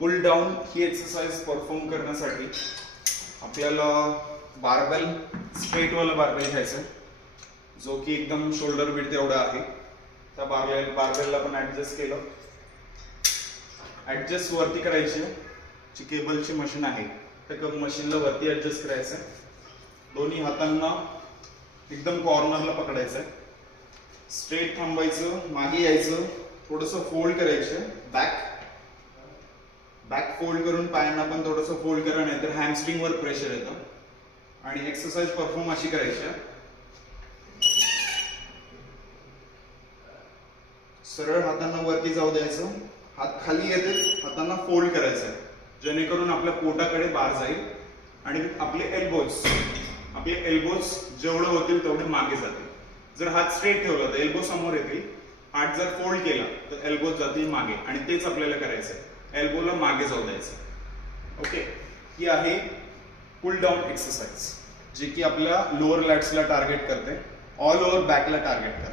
पुल down ही exercise perform करण्यासाठी आपल्याला barbell straight वाला बारबेल घ्यायचा आहे, जो की एकदम शोल्डर विड्थ एवढा आहे. त्या बारबेलला पण ऍडजस्ट केलं. ऍडजस्ट वरती करायची, जी केबलची मशीन आहे त्या मशीनला वरती ऍडजस्ट करायचं आहे. दोन्ही हातांना एकदम कॉर्नरला पकडायचं आहे. स्ट्रेट थांबायचं, मागे यायचं, थोडंसं फोल्ड करायचं, बॅक फोल्ड करून पायांना पण थोडंसं फोल्ड करा, नाही तर हॅमस्ट्रिंग वर प्रेशर येतं. आणि एक्सरसाइज परफॉर्म अशी करायची. सरळ हातांना वरती जाऊ द्यायचं, हात खाली येते, हातांना फोल्ड करायचं जेणेकरून आपल्या पोटाकडे बार जाईल आणि आपले एल्बोज जेवढं होतील तेवढे मागे जातील. जर हात स्ट्रेट ठेवला तर एल्बो समोर येतील, हात जर फोल्ड केला तर एल्बोज जातील मागे, आणि तेच आपल्याला करायचं आहे. एल्बोला मागे जाऊ द्यायचं. ओके, ही आहे पुल डाऊन एक्सरसाइज, जे की आपल्या लोअर लॅट्सला टार्गेट करते, ऑल ओव्हर बॅकला टार्गेट करते.